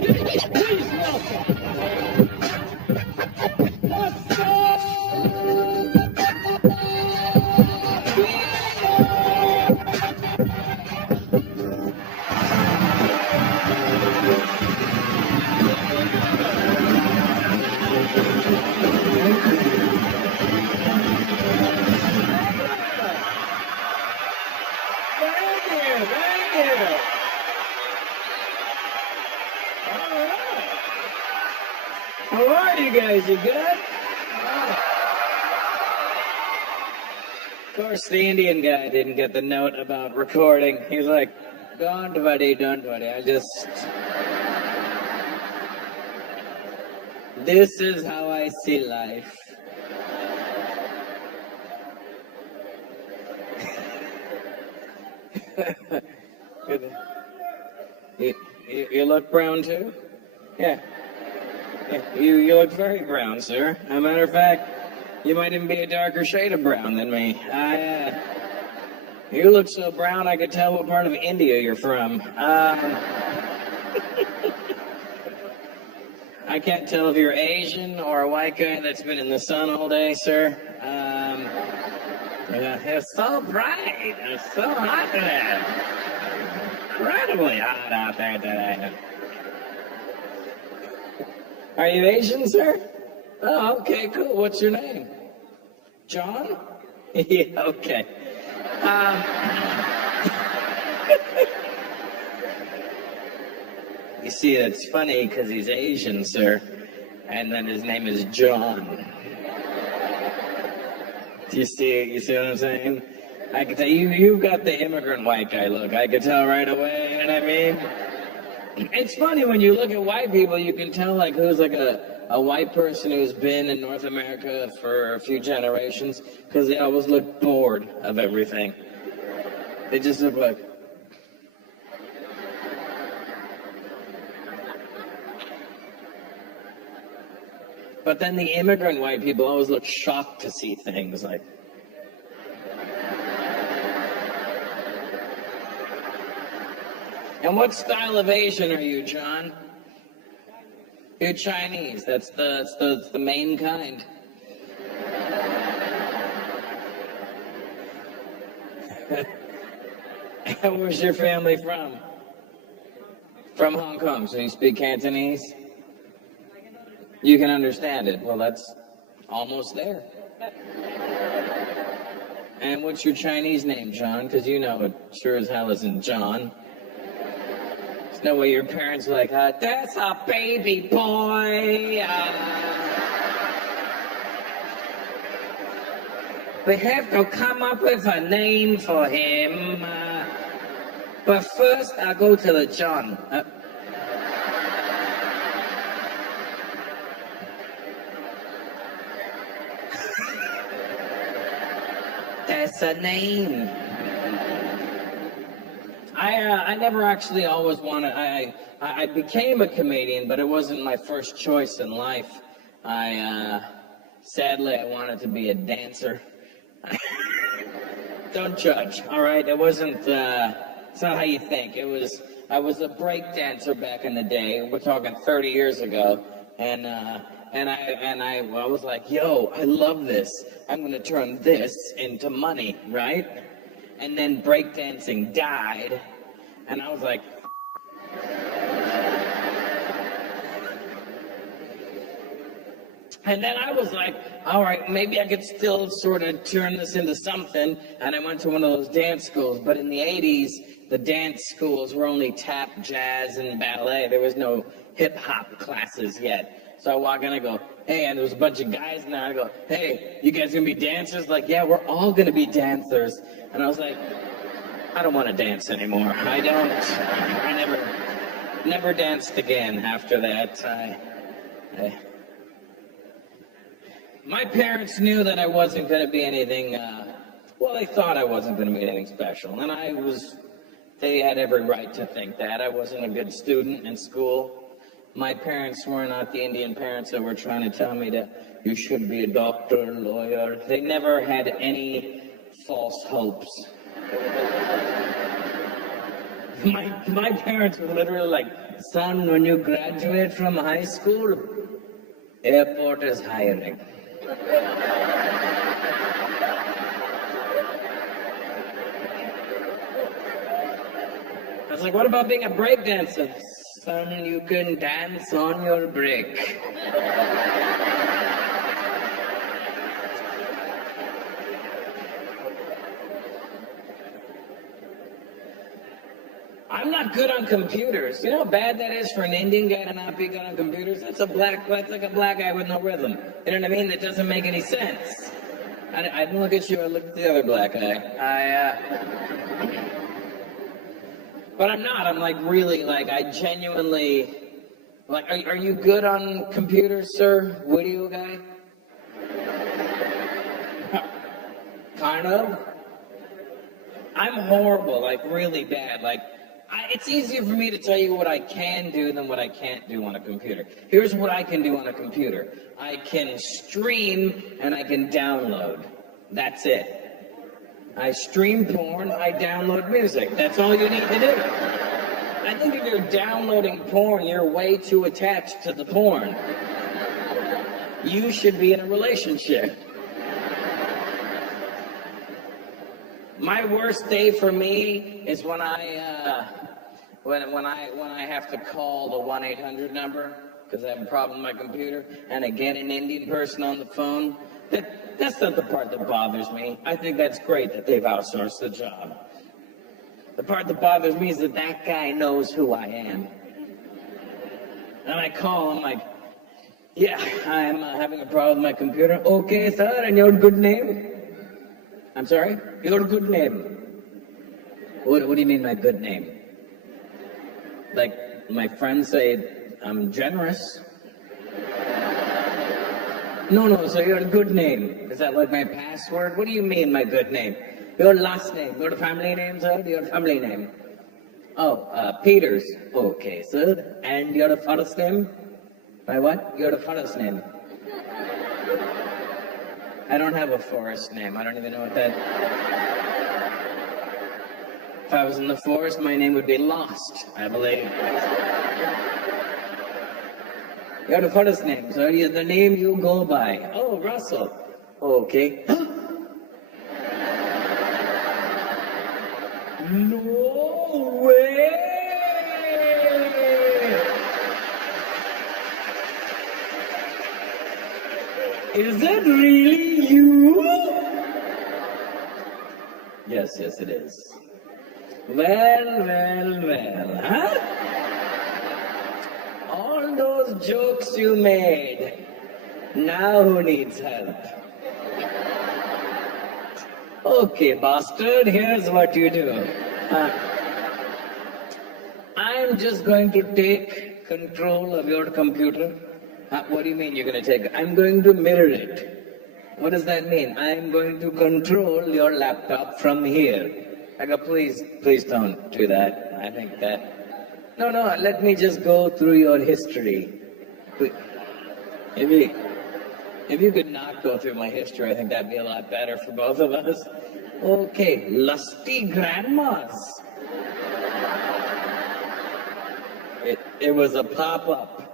Please welcome. Let's How are you guys? You good? Of course, the Indian guy didn't get the note about recording. He's like, don't worry, don't worry. This is how I see life. You look brown too? Yeah. You look very brown, sir. As a matter of fact, you might even be a darker shade of brown than me. You look so brown I could tell what part of India you're from. I can't tell if you're Asian or a white guy that's been in the sun all day, sir. It's so bright. It's so hot today. Incredibly hot out there today. Are you Asian, sir? Oh, okay, cool. What's your name? John? Yeah, okay. You see, it's funny because he's Asian, sir, and then his name is John. Do you see what I'm saying? I can tell you've got the immigrant white guy look. I can tell right away, you know what I mean? It's funny when you look at white people, you can tell like who's like a white person who's been in North America for a few generations, because they always look bored of everything. They just look like... But then the immigrant white people always look shocked to see things like... And what style of Asian are you, John? You're Chinese. That's the main kind. Where's your family from? From Hong Kong. So you speak Cantonese? You can understand it. Well, that's almost there. And what's your Chinese name, John? Because you know it sure as hell isn't John. There's no way your parents are like, that's a baby boy. We have to come up with a name for him. But first, I'll go to the John. That's a name. I never actually always wanted, I became a comedian, but it wasn't my first choice in life. Sadly, I wanted to be a dancer. Don't judge, all right? It wasn't, it's not how you think. I was a break dancer back in the day. We're talking 30 years ago. And I was like, yo, I love this. I'm going to turn this into money, right? And then breakdancing died, and I was like, and then I was like, all right, maybe I could still sort of turn this into something, and I went to one of those dance schools, but in the 80s, the dance schools were only tap, jazz, and ballet. There was no hip-hop classes yet. So I walk in, I go, hey, and there was a bunch of guys in there. I go, hey, you guys gonna be dancers? Like, yeah, we're all gonna be dancers. And I was like, I don't want to dance anymore. I never danced again after that. My parents knew that I wasn't gonna be anything, well, they thought I wasn't gonna be anything special. And they had every right to think that. I wasn't a good student in school. My parents were not the Indian parents that were trying to tell me that you should be a doctor, lawyer. They never had any false hopes. My parents were literally like, son, when you graduate from high school, airport is hiring. I was like, what about being a breakdancer? Son, you can dance on your break. I'm not good on computers. You know how bad that is for an Indian guy to not be good on computers? That's like a black guy with no rhythm. You know what I mean? That doesn't make any sense. I didn't look at you, I looked at the other black guy. But I'm not. I'm like really, like, I genuinely, like, are you good on computers, sir? Video guy? Kind of. I'm horrible, like really bad. Like, it's easier for me to tell you what I can do than what I can't do on a computer. Here's what I can do on a computer. I can stream and I can download. That's it. I stream porn, I download music. That's all you need to do. I think if you're downloading porn, you're way too attached to the porn. You should be in a relationship. My worst day for me is when I have to call the 1-800 number because I have a problem with my computer and I get an Indian person on the phone. That's not the part that bothers me. I think that's great that they've outsourced the job. The part that bothers me is that that guy knows who I am. And I call him like, yeah, I'm having a problem with my computer. Okay, sir, and your good name? I'm sorry? Your good name. What do you mean my good name? Like, my friends say I'm generous. No, so your good name. Is that like my password? What do you mean my good name? Your last name. Your family name, sir? Your family name. Oh, Peters. Okay, sir. And your first name? My what? Your first name. I don't have a forest name. I don't even know what that... If I was in the forest, my name would be Lost, I believe. Your first name, sir. The name you go by. Oh, Russell. Okay. No way! Is it really you? Yes, it is. Well, huh? All those jokes you made, now who needs help? Okay, bastard, here's what you do. I'm just going to take control of your computer. What do you mean you're going to take? I'm going to mirror it. What does that mean? I'm going to control your laptop from here. I go, please don't do that. I think that... No, let me just go through your history. If you could not go through my history, I think that'd be a lot better for both of us. Okay, lusty grandmas. It was a pop-up.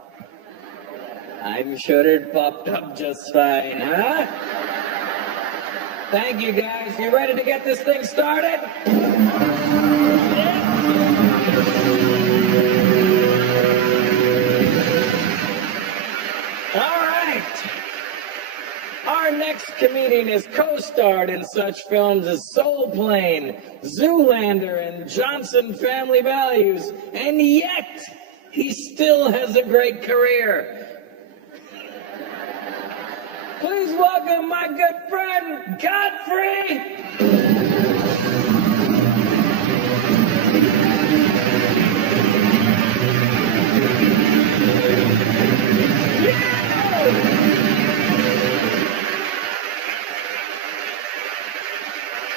I'm sure it popped up just fine, huh? Thank you, guys. You ready to get this thing started? All right. Our next comedian is co-starred in such films as Soul Plane, Zoolander, and Johnson Family Values, and yet he still has a great career. Please welcome my good friend, Godfrey!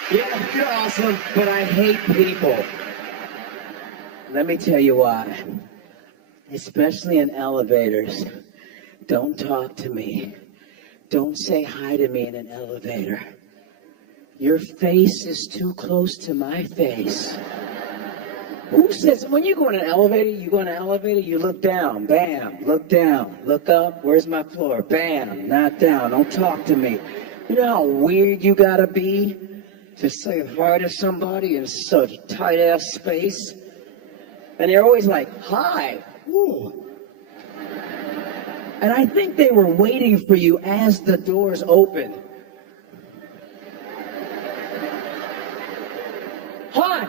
Yeah, you're awesome, but I hate people. Let me tell you why. Especially in elevators. Don't talk to me. Don't say hi to me in an elevator. Your face is too close to my face. Who says when you go in an elevator, you look down, bam, look down, look up, where's my floor? Bam, not down, don't talk to me. You know how weird you gotta be to say hi to somebody in such tight ass space? And they're always like, hi. Ooh. And I think they were waiting for you as the doors opened. Hi.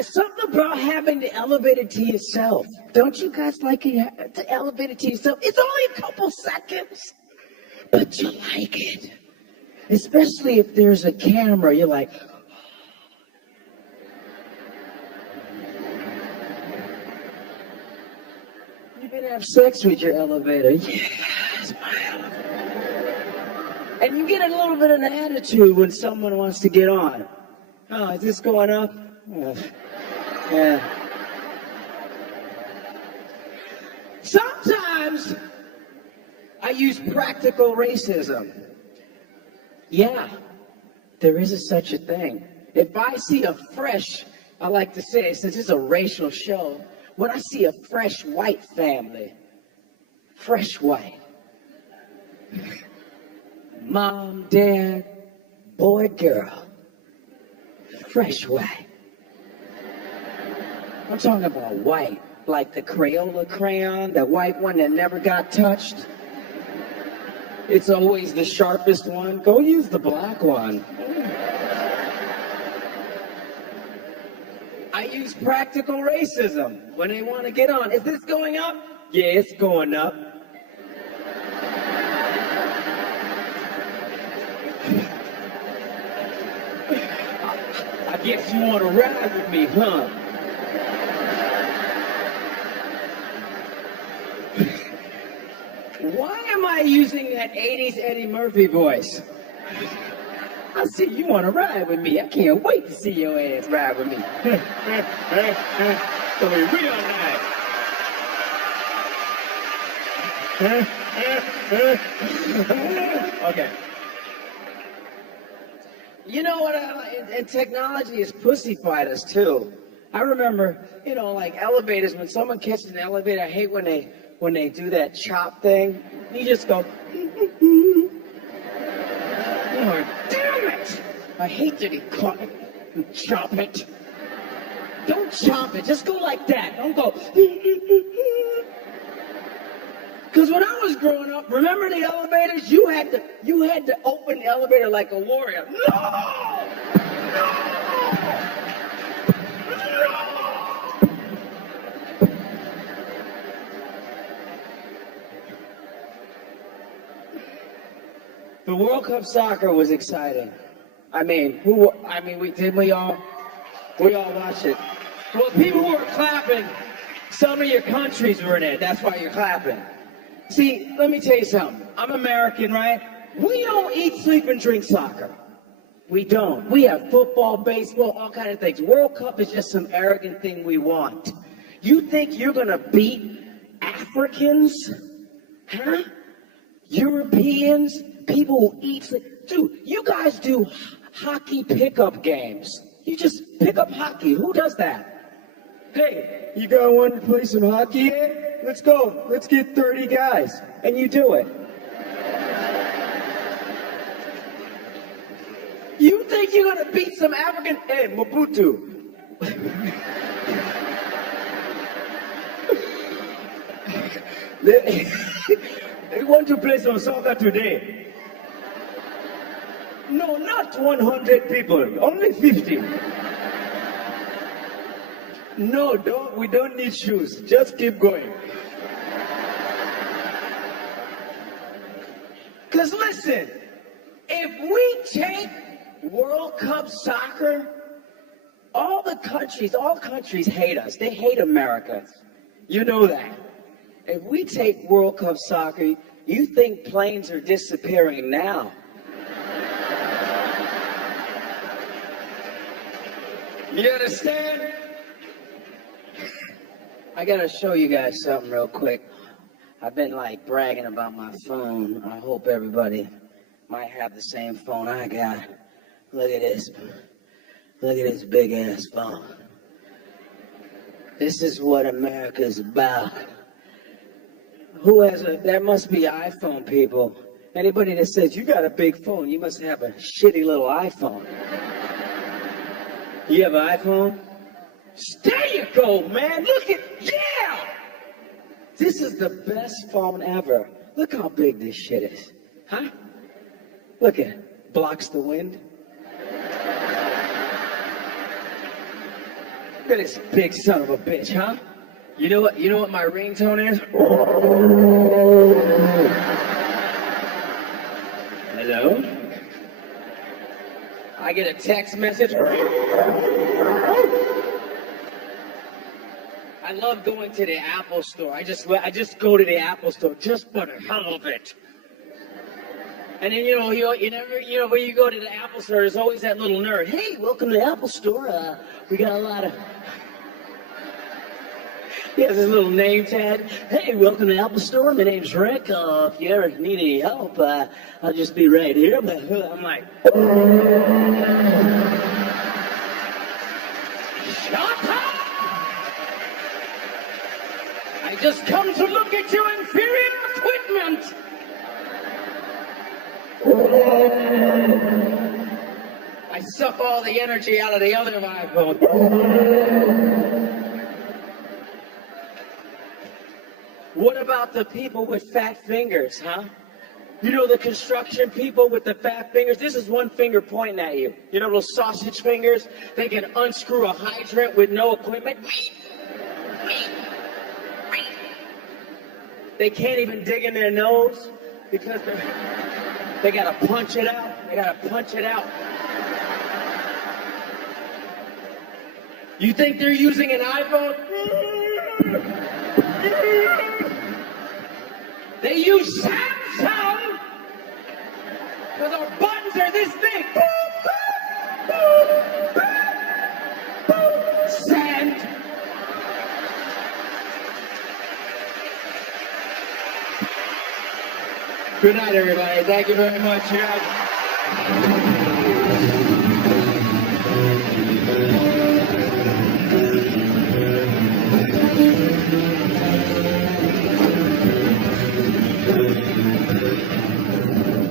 Something about having the elevator to yourself. Don't you guys like it, the elevator to yourself? It's only a couple seconds, but you like it. Especially if there's a camera, you're like, you can have sex with your elevator. Yeah, it's my elevator. And you get a little bit of an attitude when someone wants to get on. Oh, is this going up? Yeah. Sometimes I use practical racism. Yeah, there is such a thing. If I see a fresh, I like to say, since it's a racial show, when I see a fresh white family, fresh white, mom, dad, boy, girl, fresh white. I'm talking about white, like the Crayola crayon, that white one that never got touched. It's always the sharpest one. Go use the black one. I use practical racism when they want to get on. Is this going up? Yeah, it's going up. I guess you want to ride with me, huh? Why am I using that 80s Eddie Murphy voice? I see you want to ride with me. I can't wait to see your ass ride with me. So we real nice. Okay. You know what? And technology has pussyfied us too. I remember, like elevators. When someone catches an elevator, I hate when they do that chop thing. You just go. Damn it! I hate that he caught it and chop it. Don't chop it. Just go like that. Don't go. Because when I was growing up, remember the elevators? You had to open the elevator like a warrior. No! No! The World Cup soccer was exciting. We all watched it. Well, people were clapping. Some of your countries were in it. That's why you're clapping. See, let me tell you something. I'm American, right? We don't eat, sleep, and drink soccer. We don't. We have football, baseball, all kind of things. World Cup is just some arrogant thing we want. You think you're gonna beat Africans? Huh? Europeans? People who eat, sleep. Dude, you guys do hockey pickup games. You just pick up hockey. Who does that? Hey, you guys want to play some hockey? Let's go. Let's get 30 guys. And you do it. You think you're going to beat some African? Hey, Mobutu. They want to play some soccer today. No, not 100 people, only 50. No, we don't need shoes. Just keep going. Because listen, if we take World Cup soccer, all countries hate us. They hate America. You know that. If we take World Cup soccer, you think planes are disappearing now. You understand? I gotta show you guys something real quick. I've been bragging about my phone. I hope everybody might have the same phone I got. Look at this. Look at this big ass phone. This is what America's about. Who has a, that must be iPhone people. Anybody that says you got a big phone, you must have a shitty little iPhone. You have an iPhone? There you go, man. Look at, yeah! This is the best phone ever. Look how big this shit is. Huh? Look at it. Blocks the wind. Look at this big son of a bitch, huh? You know what my ringtone is? Hello? I get a text message. I love going to the Apple store. I just go to the Apple store just for the hell of it. And then when you go to the Apple store, there's always that little nerd. Hey, welcome to the Apple store. We got a lot of. He has his little name tag. Hey, welcome to the Apple store. My name's Rick. If you ever need any help, I'll just be right here. But I'm like, shut up! I just come to look at your inferior equipment. I suck all the energy out of the other iPhone. What about the people with fat fingers, huh? You know the construction people with the fat fingers? This is one finger pointing at you. You know those sausage fingers? They can unscrew a hydrant with no equipment. They can't even dig in their nose because they gotta punch it out. They gotta punch it out. You think they're using an iPhone? They use Samsung because our buttons are this big. Sand. Good night, everybody. Thank you very much.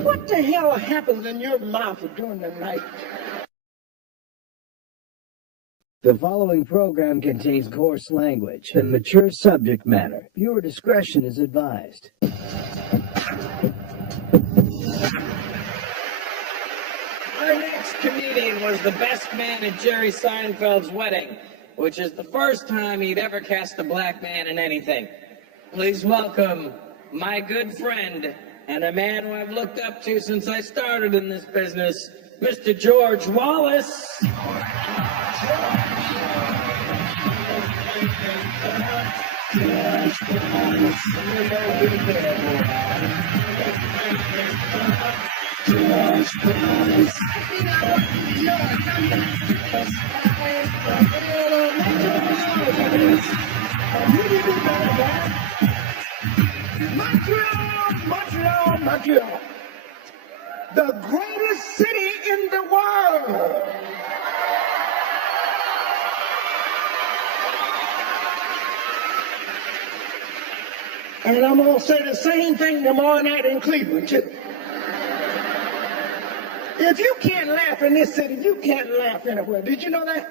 What the hell happens in your mouth during the night? The following program contains coarse language and mature subject matter. Viewer discretion is advised. Our next comedian was the best man at Jerry Seinfeld's wedding, which is the first time he'd ever cast a black man in anything. Please welcome my good friend and a man who I've looked up to since I started in this business, Mr. George Wallace. Montreal, the greatest city in the world. And I'm going to say the same thing tomorrow night in Cleveland, too. If you can't laugh in this city, you can't laugh anywhere. Did you know that?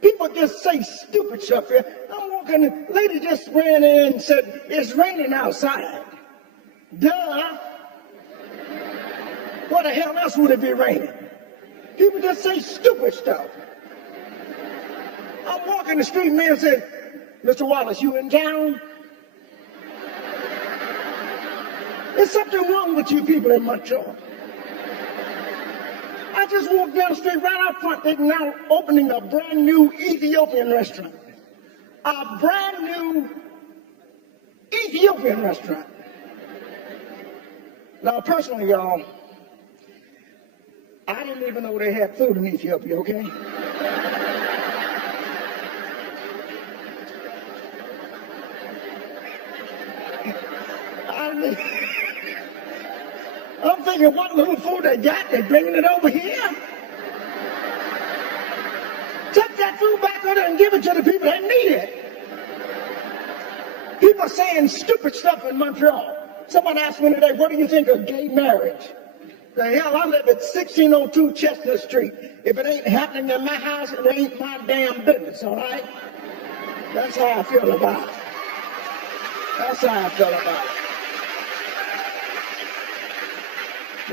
People just say stupid stuff here. I'm walking, the lady just ran in and said, it's raining outside. Duh. What the hell else would it be raining? People just say stupid stuff. I'm walking the street, man said, Mr. Wallace, you in town? There's something wrong with you people in Montreal. I just walked down the street right out front. They're now opening a brand new Ethiopian restaurant. A brand new Ethiopian restaurant. Now, personally, y'all, I didn't even know they had food in Ethiopia, okay? I'm thinking what little food they got, they're bringing it over here. that food back on there and give it to the people that need it. People saying stupid stuff in Montreal. Someone asked me today, what do you think of gay marriage? The hell, I live at 1602 Chestnut Street. If it ain't happening in my house, it ain't my damn business, all right? That's how I feel about it. That's how I feel about it.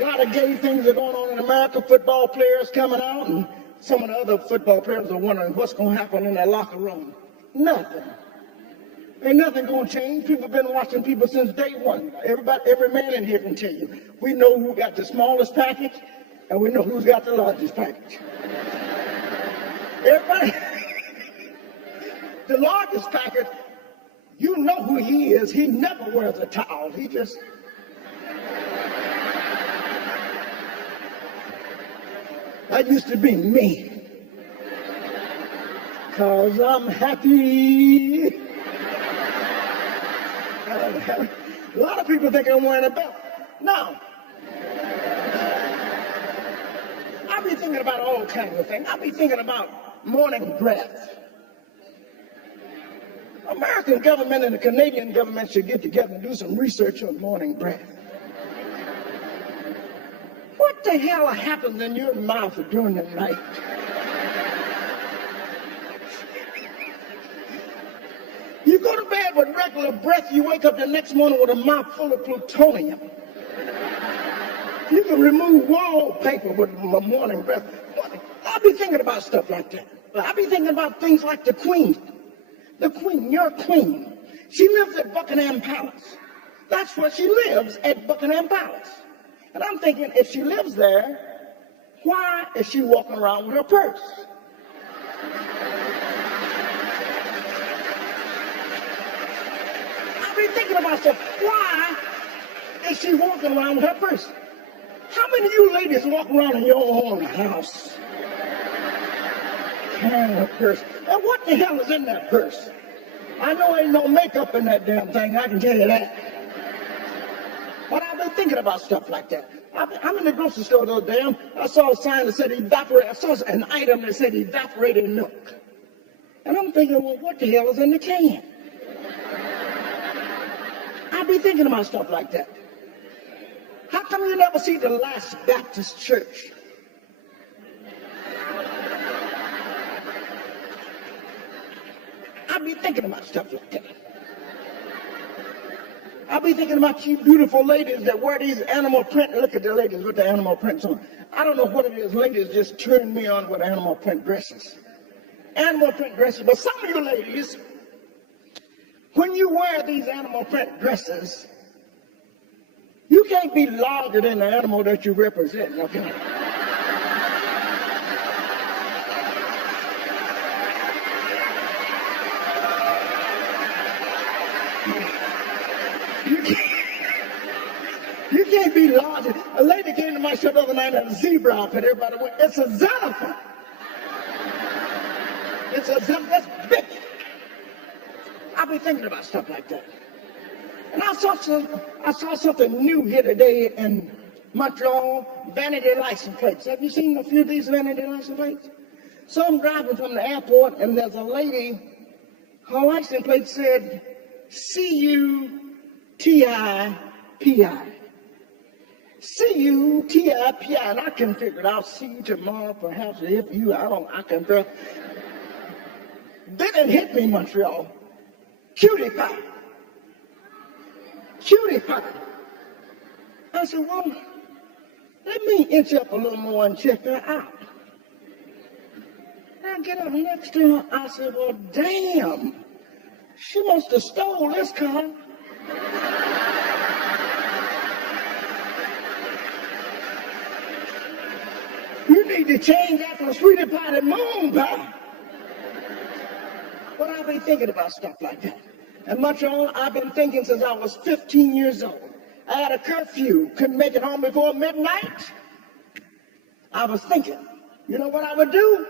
A lot of gay things are going on in America. Football players coming out, and some of the other football players are wondering what's going to happen in their locker room. Nothing. Ain't nothing going to change. People have been watching people since day one. Every man in here can tell you. We know who got the smallest package, and we know who's got the largest package. Everybody, the largest package, you know who he is. He never wears a towel. He just... That used to be me. 'Cause I'm happy. A lot of people think I'm wearing a belt. No. I'll be thinking about all kinds of things. I'll be thinking about morning breath. American government and the Canadian government should get together and do some research on morning breath. What the hell happens in your mouth during the night? You go to bed with regular breath, you wake up the next morning with a mouth full of plutonium. You can remove wallpaper with morning breath. I'll be thinking about stuff like that. I'll be thinking about things like the Queen. The Queen, your Queen. She lives at Buckingham Palace. That's where she lives, at Buckingham Palace. And I'm thinking, if she lives there, why is she walking around with her purse? I've been thinking about stuff. Why is she walking around with her purse? How many of you ladies walk around in your own house carrying a purse? And what the hell is in that purse? I know ain't no makeup in that damn thing, I can tell you that. But I've been thinking about stuff like that. I'm in the grocery store the other day. I saw a sign that said evaporated. I saw an item that said evaporated milk. And I'm thinking, well, what the hell is in the can? I'll be thinking about stuff like that. How come you never see the last Baptist church? I'll be thinking about stuff like that. I'll be thinking about you beautiful ladies that wear these animal print. Look at the ladies with the animal prints on. I don't know what it is. Ladies just turn me on with animal print dresses. Animal print dresses. But some of you ladies, when you wear these animal print dresses, you can't be larger than the animal that you represent, okay? You can't be larger. A lady came to my show the other night in a zebra outfit. Everybody went, it's a xenophon. It's a xenophon. That's big. I'll be thinking about stuff like that. And I saw something new here today in Montreal, vanity license plates. Have you seen a few of these vanity license plates? So I'm driving from the airport, and there's a lady, her license plate said, C-U-T-I-P-I. C-U-T-I-P-I, and I can figure it out. See you tomorrow, perhaps if you, I can figure. Then it hit me, Montreal. Cutie pie. Cutie pie. I said, well, let me inch up a little more and check her out. I get up next to her. I said, well, damn. She must have stole this car. You need to change that for a sweetie pie to moon pie. But I've been thinking about stuff like that. In Montreal, I've been thinking since I was 15 years old. I had a curfew, couldn't make it home before midnight. I was thinking, you know what I would do?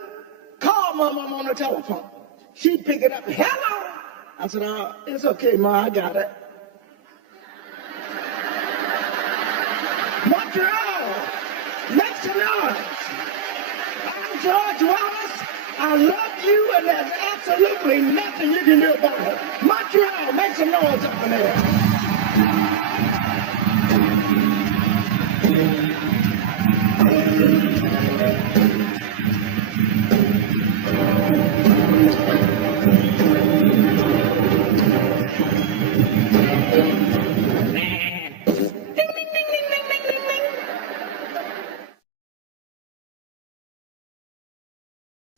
Call my mom on the telephone. She'd pick it up. Hello. I said, oh, it's okay, Ma, I got it. Montreal, make some noise. I'm George Wallace, I love you, and there's absolutely nothing you can do about it. Montreal, make some noise up in there.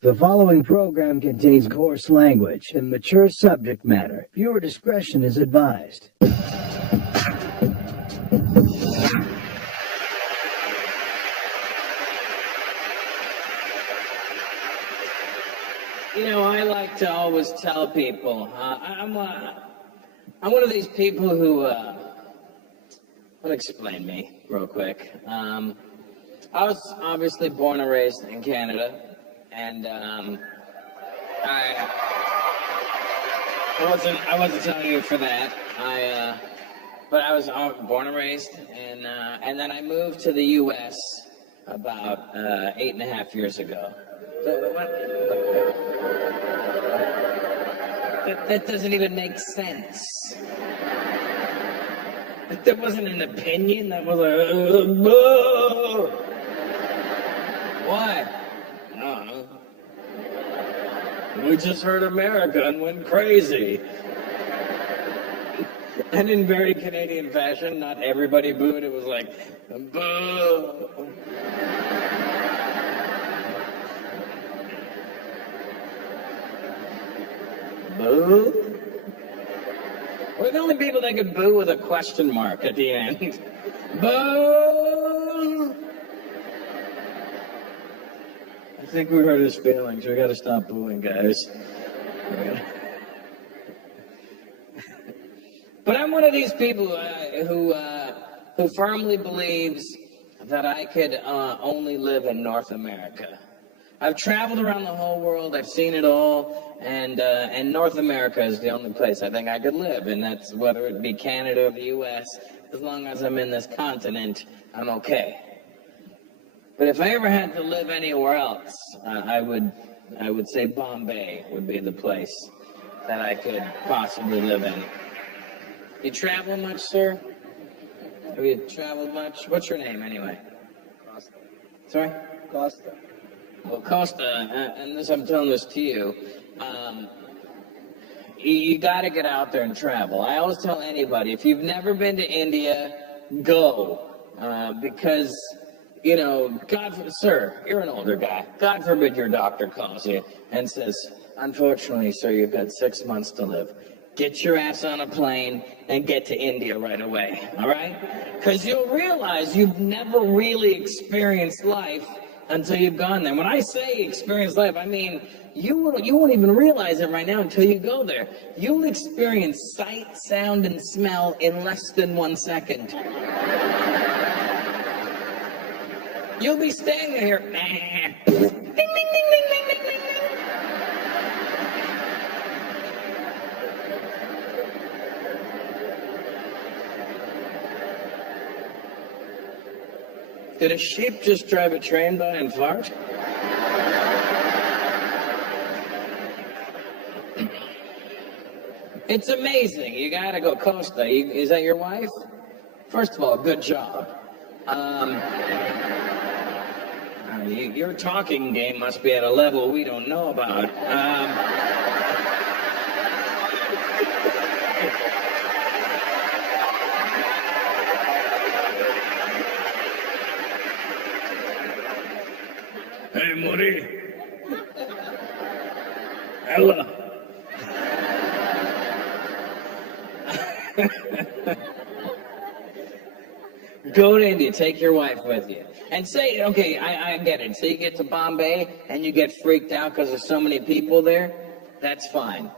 The following program contains coarse language and mature subject matter. Viewer discretion is advised. You know, I like to always tell people, I'm one of these people who, let me explain me real quick. I was obviously born and raised in Canada, and I wasn't telling you for that. But I was born and raised, and then I moved to the U.S. about 8.5 years ago. That doesn't even make sense. There wasn't an opinion. That was What? I don't know. We just heard America and went crazy. And in very Canadian fashion, not everybody booed. It was like, boo. Boo? We're the only people that could boo with a question mark at the end. Boo! I think we hurt his feelings. We gotta stop booing, guys. But I'm one of these people who firmly believes that I could only live in North America. I've traveled around the whole world. I've seen it all, and North America is the only place I think I could live, and that's whether it be Canada or the U.S. As long as I'm in this continent, I'm okay. But if I ever had to live anywhere else, I would say Bombay would be the place that I could possibly live in. You travel much, sir? Have you traveled much? What's your name, anyway? Costa. Sorry? Costa. Well, Costa, and I'm telling this to you, you got to get out there and travel. I always tell anybody, if you've never been to India, go. Because, you know, sir, you're an older guy. God forbid your doctor calls you and says, unfortunately, sir, you've got 6 months to live. Get your ass on a plane and get to India right away, all right? Because you'll realize you've never really experienced life until you've gone there. When I say experience life, I mean you won't even realize it right now until you go there. You'll experience sight, sound, and smell in less than 1 second. You'll be standing here, ding, ding, ding, ding, ding, ding, ding, ding. Did a sheep just drive a train by and fart? It's amazing. You gotta go, Costa. Is that your wife? First of all, good job. Your talking game must be at a level we don't know about. Hey, Mori. Ella. Go to India, take your wife with you. And say, okay, I get it. So you get to Bombay and you get freaked out because there's so many people there. That's fine.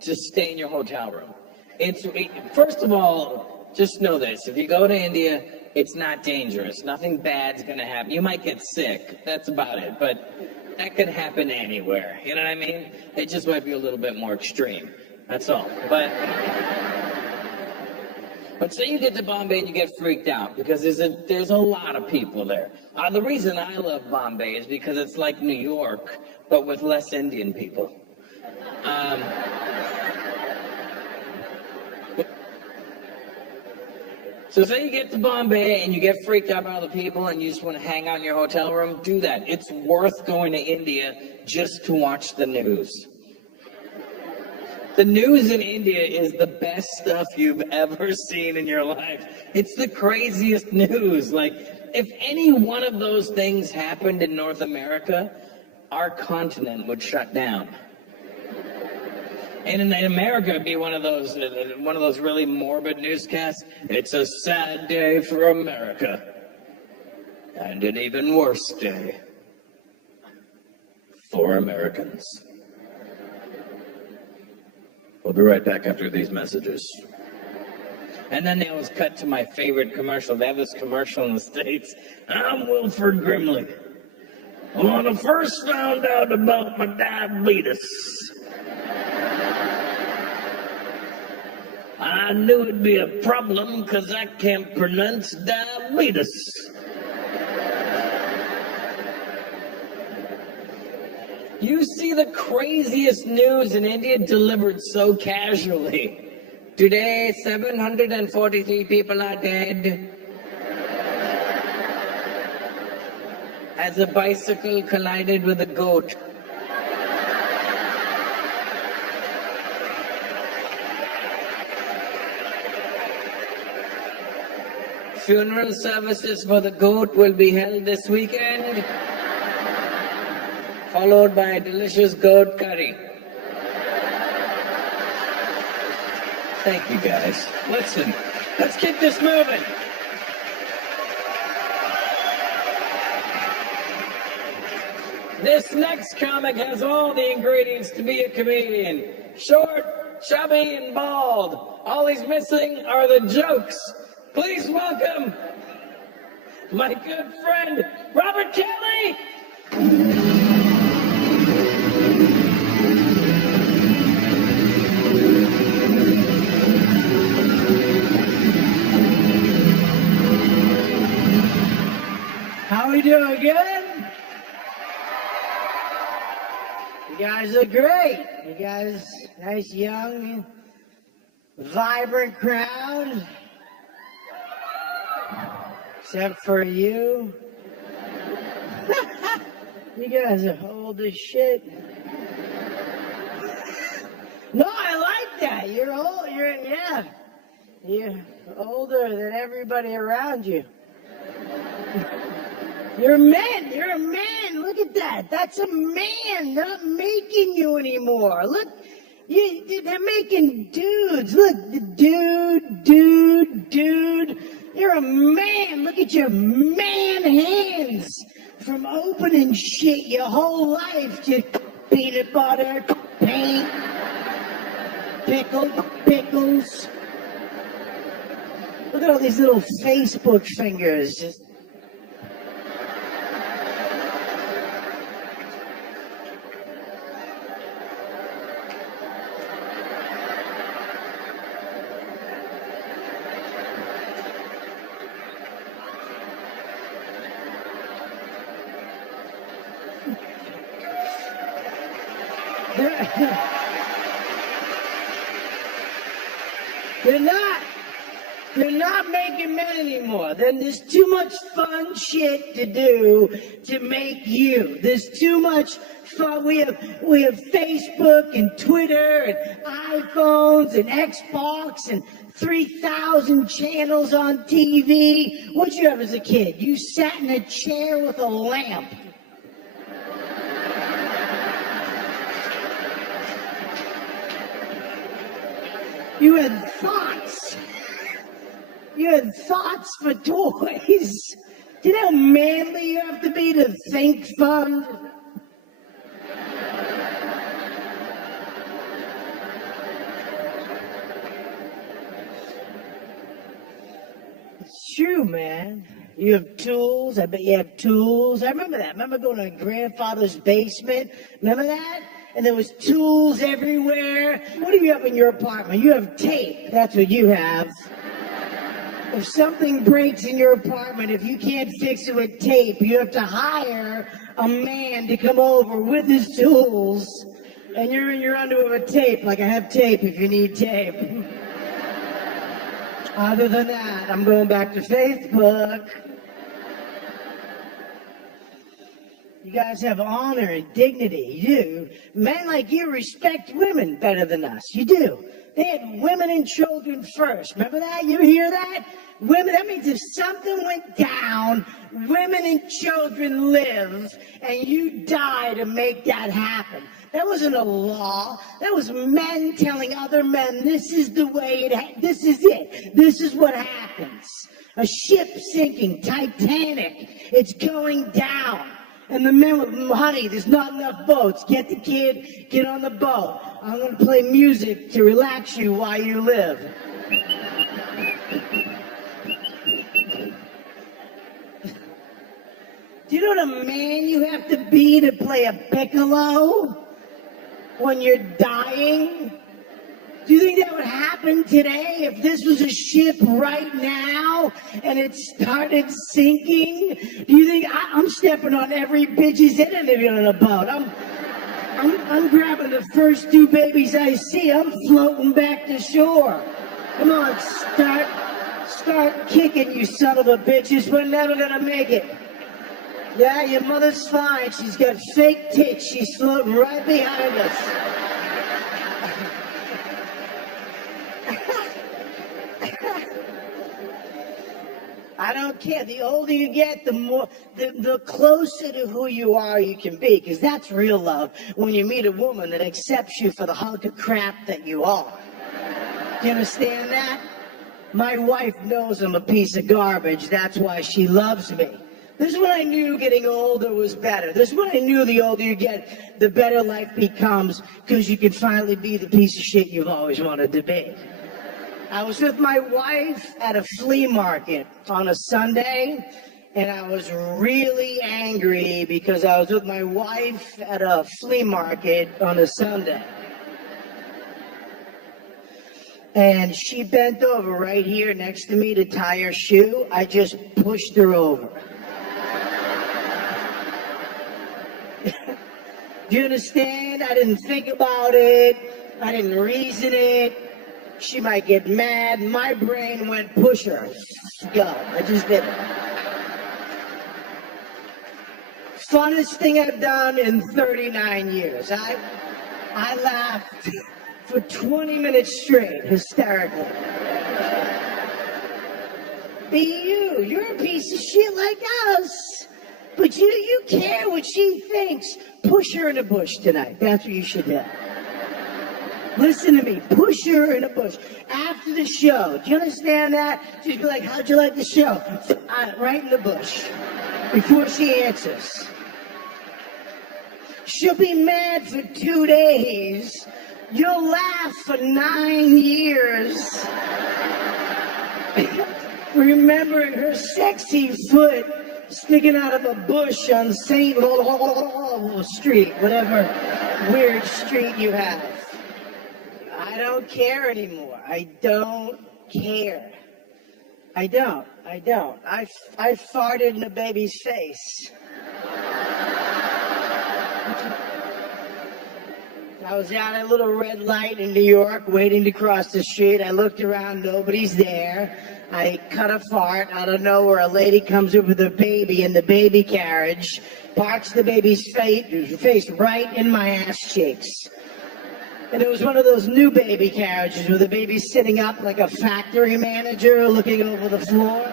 Just stay in your hotel room. First of all, just know this. If you go to India, it's not dangerous. Nothing bad's going to happen. You might get sick. That's about it. But that could happen anywhere. You know what I mean? It just might be a little bit more extreme. That's all. But say you get to Bombay and you get freaked out because there's a lot of people there. The reason I love Bombay is because it's like New York, but with less Indian people. So say you get to Bombay and you get freaked out by all the people and you just want to hang out in your hotel room, do that. It's worth going to India just to watch the news. The news in India is the best stuff you've ever seen in your life. It's the craziest news. Like, if any one of those things happened in North America, our continent would shut down. And in America, it'd be one of those really morbid newscasts. It's a sad day for America. And an even worse day for Americans. We'll be right back after these messages. And then they always cut to my favorite commercial. They have this commercial in the States. I'm Wilford Brimley. When I first found out about my diabetes, I knew it'd be a problem because I can't pronounce diabetes. You see the craziest news in India delivered so casually. Today, 743 people are dead as a bicycle collided with a goat. Funeral services for the goat will be held this weekend, followed by a delicious goat curry. Thank you, guys. Listen, let's keep this moving. This next comic has all the ingredients to be a comedian. Short, chubby, and bald. All he's missing are the jokes. Please welcome my good friend, Robert Kelly. How we doing? Good? You guys look great. You guys, nice, young, vibrant crowd. Except for you. You guys are old as shit. No, I like that. You're old. You're older than everybody around you. You're a man. You're a man. Look at that. That's a man. They're not making you anymore. Look, they're making dudes. Look, the dude. You're a man. Look at your man hands from opening shit your whole life to peanut butter, paint, pickles. Look at all these little Facebook fingers. Just They're not making men anymore. Then there's too much fun shit to do to make you. There's too much fun. We have Facebook and Twitter and iPhones and Xbox and 3,000 channels on TV. What'd you have as a kid? You sat in a chair with a lamp. You had thoughts. You had thoughts for toys. Do you know how manly you have to be to think fun? It's true, man. You have tools. I bet you have tools. I remember that. I remember going to grandfather's basement. Remember that? And there was tools everywhere. What do you have in your apartment? You have tape. That's what you have. If something breaks in your apartment, if you can't fix it with tape, you have to hire a man to come over with his tools, and you're in your underwear with tape, like I have tape if you need tape. Other than that, I'm going back to Facebook. You guys have honor and dignity. You do. Men like you respect women better than us. You do. They had women and children first. Remember that? You hear that? Women, that means if something went down, women and children live, and you die to make that happen. That wasn't a law. That was men telling other men, this is the way this is it. This is what happens. A ship sinking, Titanic. It's going down. And the men with honey, there's not enough boats. Get the kid, get on the boat. I'm going to play music to relax you while you live. Do you know what a man you have to be to play a piccolo when you're dying? Do you think that would happen today if this was a ship right now and it started sinking? Do you think I'm stepping on every bitch's head and they're on a boat? I'm grabbing the first two babies I see. I'm floating back to shore. Come on, start kicking, you son of a bitches. We're never gonna make it. Yeah, your mother's fine. She's got fake tits. She's floating right behind us. I don't care. The older you get, the closer to who you are you can be, because that's real love, when you meet a woman that accepts you for the hunk of crap that you are. Do you understand that? My wife knows I'm a piece of garbage. That's why she loves me. This is when I knew getting older was better. This is when I knew the older you get, the better life becomes, because you can finally be the piece of shit you've always wanted to be. I was with my wife at a flea market on a Sunday, and I was really angry because I was with my wife at a flea market on a Sunday. And she bent over right here next to me to tie her shoe. I just pushed her over. Do you understand? I didn't think about it. I didn't reason it. She might get mad. My brain went, push her. Go. I just did it. Funnest thing I've done in 39 years. I laughed for 20 minutes straight, hysterically. Be you. You're a piece of shit like us. But you care what she thinks. Push her in a bush tonight. That's what you should do. Listen to me. Push her in a bush. After the show, do you understand that? She'd be like, how'd you like the show? Right in the bush. Before she answers. She'll be mad for 2 days. You'll laugh for 9 years. Remembering her sexy foot sticking out of a bush on St. Street, whatever weird street you have. I don't care anymore. I don't care. I don't. I farted in a baby's face. I was out at a little red light in New York waiting to cross the street. I looked around, nobody's there. I cut a fart out of nowhere. A lady comes up with a baby in the baby carriage, parks the baby's face right in my ass cheeks. And it was one of those new baby carriages where the baby's sitting up like a factory manager looking over the floor.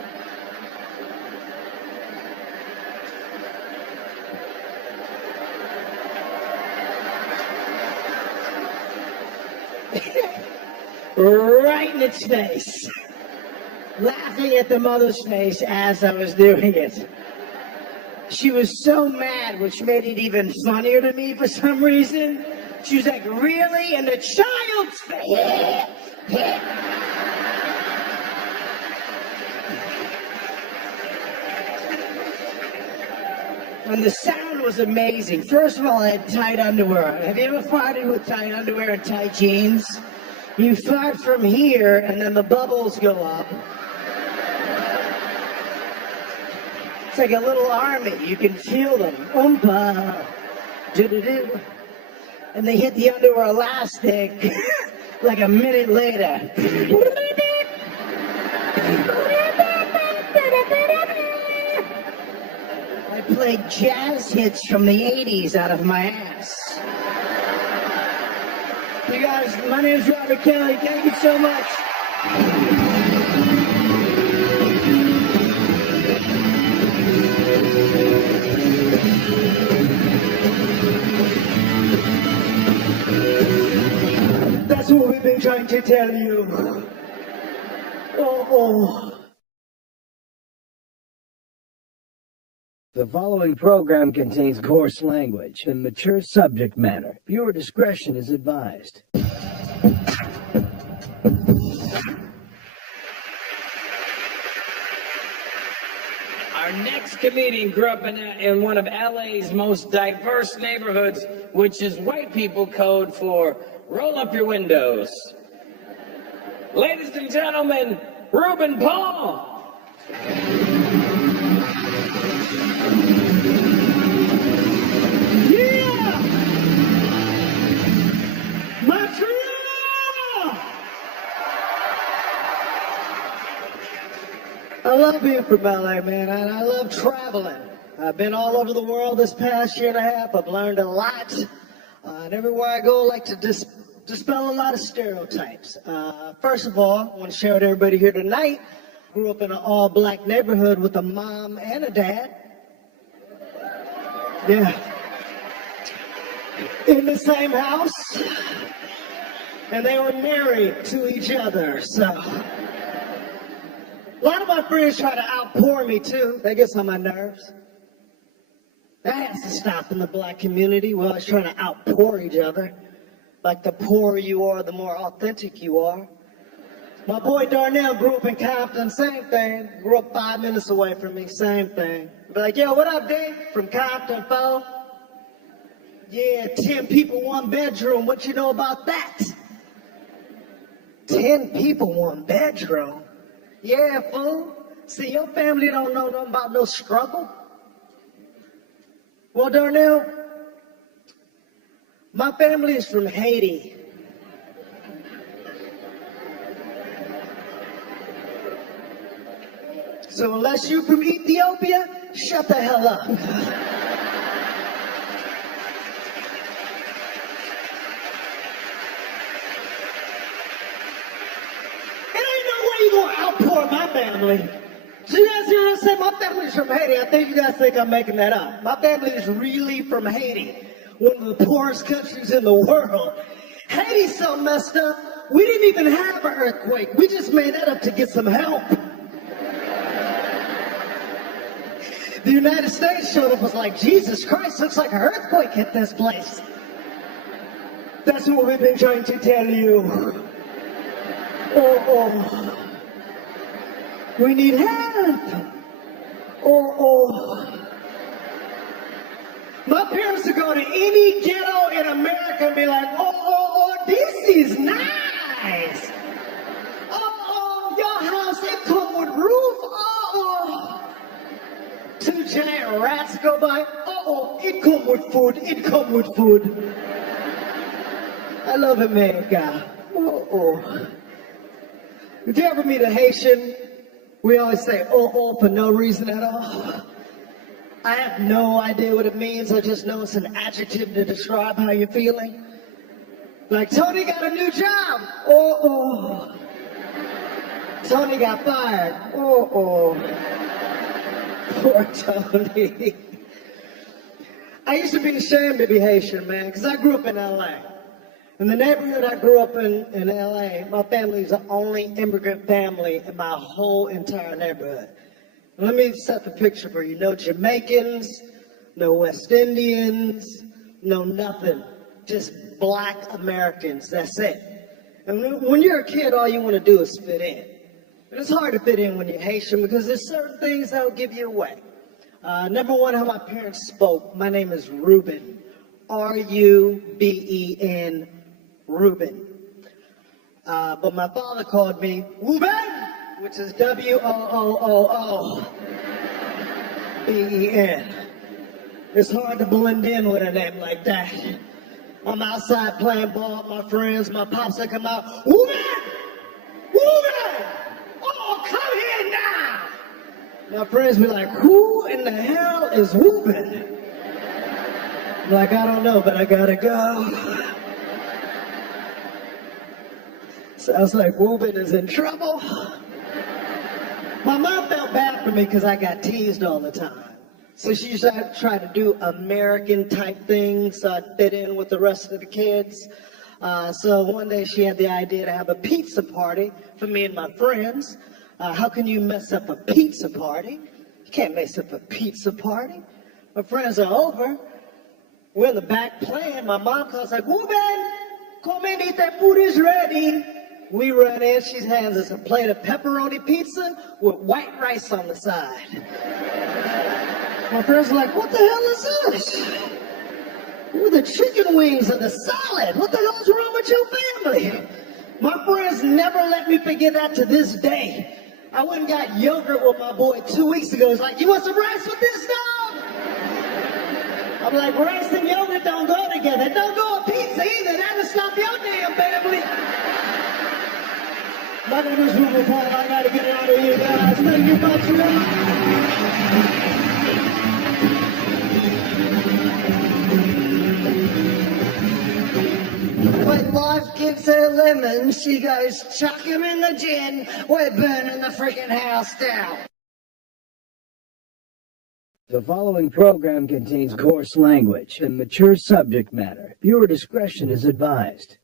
Right in its face. Laughing at the mother's face as I was doing it. She was so mad, which made it even funnier to me for some reason. She was like, really? And the child's face. And the sound was amazing. First of all, I had tight underwear. Have you ever farted with tight underwear and tight jeans? You fart from here, and then the bubbles go up. It's like a little army. You can feel them. Oompa. Do-do-do. And they hit the underwear elastic like a minute later. I played jazz hits from the 80s out of my ass. You guys, my name is Robert Kelly. Thank you so much. That's what we've been trying to tell you. Oh. The following program contains coarse language and mature subject matter. Viewer discretion is advised. Our next comedian grew up in one of LA's most diverse neighborhoods, which is white people code for roll up your windows. Ladies and gentlemen, Reuben Paul. Yeah! Montreal! I love being from LA, man, and I love traveling. I've been all over the world this past year and a half. I've learned a lot. And everywhere I go, I like to dispel a lot of stereotypes. First of all, I want to share with everybody here tonight, I grew up in an all-black neighborhood with a mom and a dad. Yeah. In the same house. And they were married to each other, so. A lot of my friends try to outpour me too. That gets on my nerves. That has to stop in the black community. We're always trying to outpour each other. Like the poorer you are, the more authentic you are. My boy Darnell grew up in Compton, same thing. Grew up 5 minutes away from me, same thing. Be like, yo, what up, Dave? From Compton, foe? Yeah, 10 people, 1 bedroom. What you know about that? 10 people, 1 bedroom? Yeah, fool. See, your family don't know nothing about no struggle. Well, Darnell, my family is from Haiti. So unless you're from Ethiopia, shut the hell up. It ain't no way you gonna outpour my family. So you guys hear what I say? My family's from Haiti. I think you guys think I'm making that up. My family is really from Haiti, one of the poorest countries in the world. Haiti's so messed up, we didn't even have an earthquake. We just made that up to get some help. The United States showed up and was like, Jesus Christ, looks like an earthquake hit this place. That's what we've been trying to tell you. Oh. We need help. Oh. My parents would go to any ghetto in America and be like, oh, this is nice. Oh, your house, it come with roof. Oh. 2 giant rats go by. Oh, it come with food. It come with food. I love America. Oh. If you ever meet a Haitian, we always say, oh, for no reason at all. I have no idea what it means. I just know it's an adjective to describe how you're feeling. Like, Tony got a new job. Oh. Tony got fired. Oh. Poor Tony. I used to be ashamed to be Haitian, man, because I grew up in LA. In the neighborhood I grew up in LA, my family's the only immigrant family in my whole entire neighborhood. Let me set the picture for you. No Jamaicans, no West Indians, no nothing. Just black Americans, that's it. And when you're a kid, all you want to do is fit in. But it's hard to fit in when you're Haitian because there's certain things that will give you away. Number one, how my parents spoke. My name is Reuben. R-U-B-E-N, Reuben. But my father called me Reuben, which is W-O-O-O-O. B-E-N. It's hard to blend in with a name like that. I'm outside playing ball with my friends. My pops will come out, Woman! Woman! Oh, come here now! My friends be like, who in the hell is Woman? I'm like, I don't know, but I gotta go. Sounds like Woman is in trouble. My mom felt bad for me because I got teased all the time. So she used to try to do American type things so I'd fit in with the rest of the kids. So one day she had the idea to have a pizza party for me and my friends. How can you mess up a pizza party? You can't mess up a pizza party. My friends are over. We're in the back playing. My mom calls like, Woman, come in, eat, that food is ready. We run in, she hands us a plate of pepperoni pizza with white rice on the side. My friends are like, what the hell is this? With the chicken wings and the salad. What the hell is wrong with your family? My friends never let me forget that to this day. I went and got yogurt with my boy 2 weeks ago. He's like, you want some rice with this, dog? I'm like, rice and yogurt don't go together. Don't go with pizza either. That'll stop your damn family. My name is Ruben Paul. I gotta get out of here, guys. Thank you much. When life gives her lemons, she goes, chuck him in the gin. We're burning the freaking house down. The following program contains coarse language and mature subject matter. Viewer discretion is advised.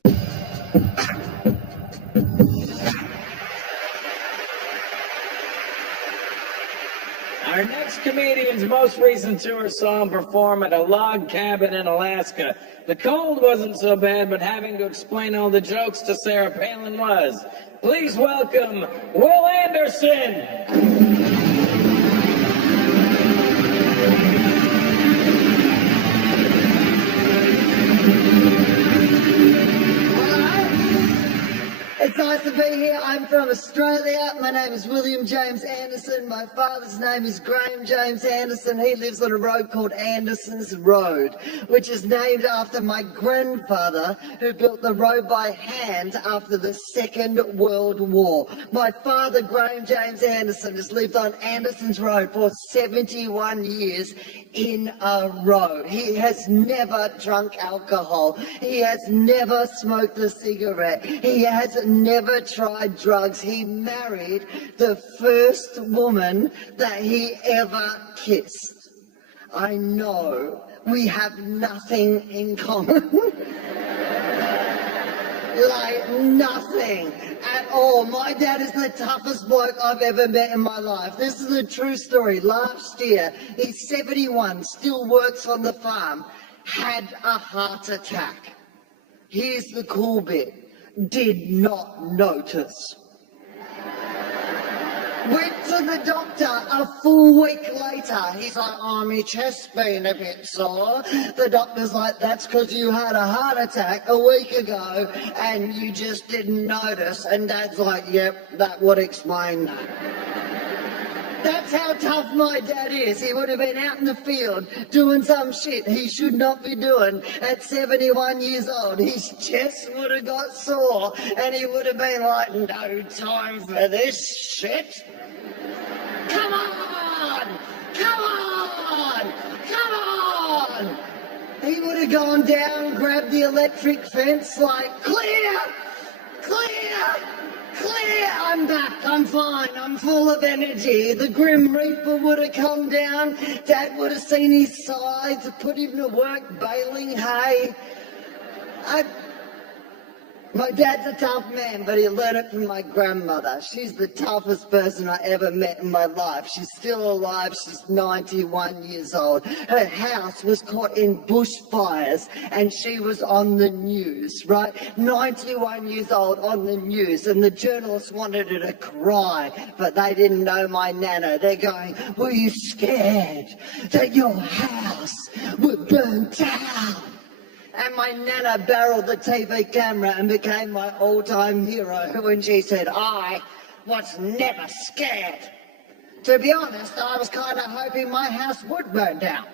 Our next comedian's most recent tour saw him perform at a log cabin in Alaska. The cold wasn't so bad, but having to explain all the jokes to Sarah Palin was. Please welcome Will Anderson. It's nice to be here. I'm from Australia. My name is William James Anderson. My father's name is Graham James Anderson. He lives on a road called Anderson's Road, which is named after my grandfather, who built the road by hand after the Second World War. My father, Graham James Anderson, has lived on Anderson's Road for 71 years in a row. He has never drunk alcohol. He has never smoked a cigarette. He has never tried drugs. He married the first woman that he ever kissed. I know we have nothing in common. Like nothing at all. My dad is the toughest bloke I've ever met in my life. This is a true story. Last year, he's 71, still works on the farm, had a heart attack. Here's the cool bit. Did not notice. Went to the doctor a full week later. He's like, oh, my chest's been a bit sore. The doctor's like, that's because you had a heart attack a week ago and you just didn't notice. And Dad's like, yep, that would explain that. That's how tough my dad is. He would have been out in the field doing some shit he should not be doing at 71 years old. His chest would have got sore and he would have been like, no time for this shit. Come on! Come on! Come on! He would have gone down, grabbed the electric fence like, clear! Clear! Clear! I'm back, I'm fine, I'm full of energy. The Grim Reaper would have come down, Dad would have seen his sides, put him to work baling hay. My dad's a tough man, but he learned it from my grandmother. She's the toughest person I ever met in my life. She's still alive. She's 91 years old. Her house was caught in bushfires and she was on the news, right? 91 years old on the news, and the journalists wanted her to cry, but they didn't know my nana. They're going, were you scared that your house would burn down? And my nana barreled the TV camera and became my all-time hero when she said, I was never scared. To be honest, I was kind of hoping my house would burn down.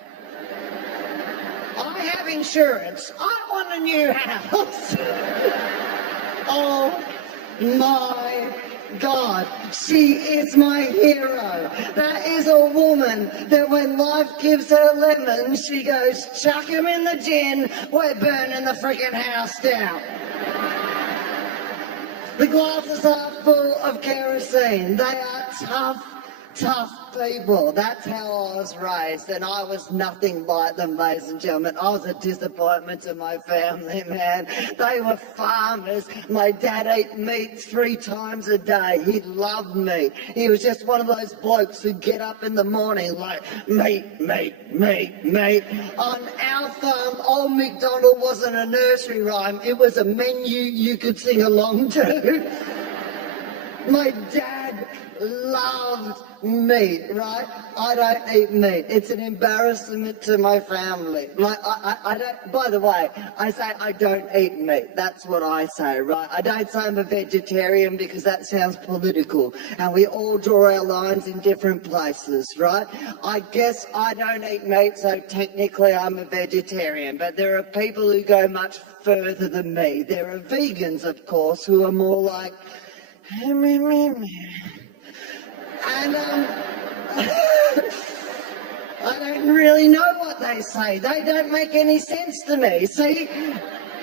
I have insurance. I want a new house. Oh my God, she is my hero. That is a woman that when life gives her lemons, she goes, chuck him in the gin, we're burning the freaking house down. The glasses are full of kerosene. They are tough people. That's how I was raised, and I was nothing like them, ladies and gentlemen. I was a disappointment to my family, man. They were farmers. My dad ate meat 3 times a day. He loved meat. He was just one of those blokes who get up in the morning like, meat, meat, meat, meat. On our farm, Old MacDonald wasn't a nursery rhyme. It was a menu you could sing along to. My dad loved meat, right? I don't eat meat. It's an embarrassment to my family. I don't, by the way, I say I don't eat meat. That's what I say, right? I don't say I'm a vegetarian because that sounds political. And we all draw our lines in different places, right? I guess I don't eat meat, so technically I'm a vegetarian. But there are people who go much further than me. There are vegans, of course, who are more like, and I don't really know what they say. They don't make any sense to me. See,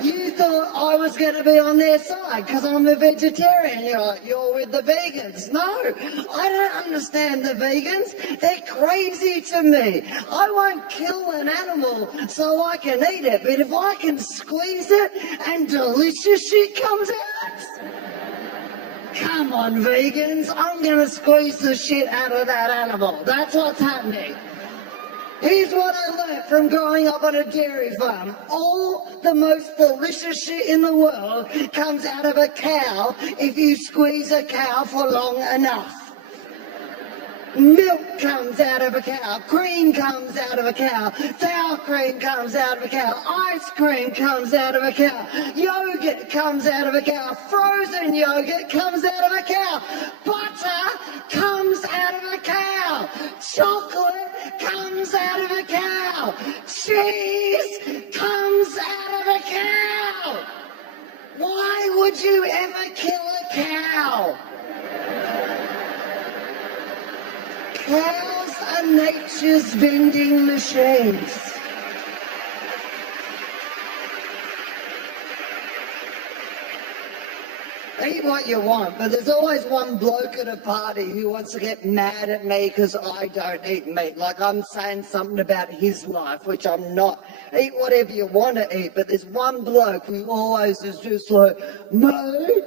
you thought I was going to be on their side because I'm a vegetarian. You're with the vegans. No, I don't understand the vegans. They're crazy to me. I won't kill an animal so I can eat it, but if I can squeeze it and delicious shit comes out, come on, vegans, I'm going to squeeze the shit out of that animal. That's what's happening. Here's what I learned from growing up on a dairy farm. All the most delicious shit in the world comes out of a cow if you squeeze a cow for long enough. Milk comes out of a cow, cream comes out of a cow, sour cream comes out of a cow, ice cream comes out of a cow, yogurt comes out of a cow, frozen yogurt comes out of a cow, butter comes out of a cow, chocolate comes out of a cow, cheese comes out of a cow. Why would you ever kill a cow? Cows are nature's vending machines. Eat what you want, but there's always one bloke at a party who wants to get mad at me because I don't eat meat. Like I'm saying something about his life, which I'm not. Eat whatever you want to eat, but there's one bloke who always is just like, no,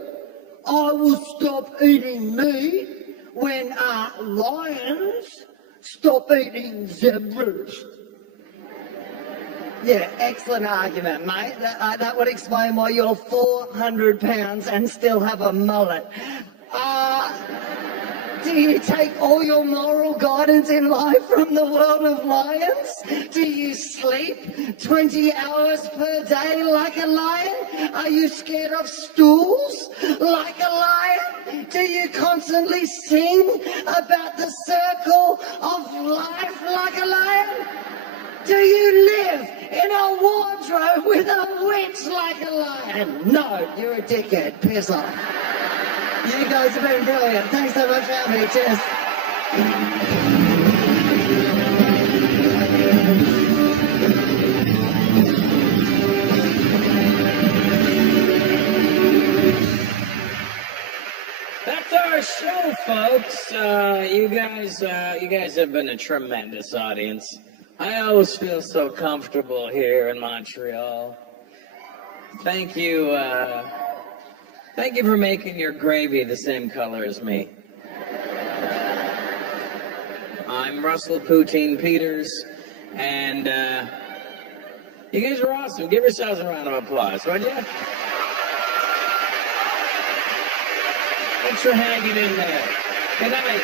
I will stop eating meat when lions stop eating zebras. Yeah, excellent argument, mate. That would explain why you're 400 pounds and still have a mullet. Do you take all your moral guidance in life from the world of lions? Do you sleep 20 hours per day like a lion? Are you scared of stools like a lion? Do you constantly sing about the circle of life like a lion? Do you live in a wardrobe with a witch like a lion? No, you're a dickhead. Piss off. You guys have been brilliant. Thanks so much for having me. Cheers. That's our show, folks. You guys have been a tremendous audience. I always feel so comfortable here in Montreal. Thank you. Thank you for making your gravy the same color as me. I'm Russell Poutine Peters, and you guys are awesome. Give yourselves a round of applause, would you? Thanks for hanging in there. Good night.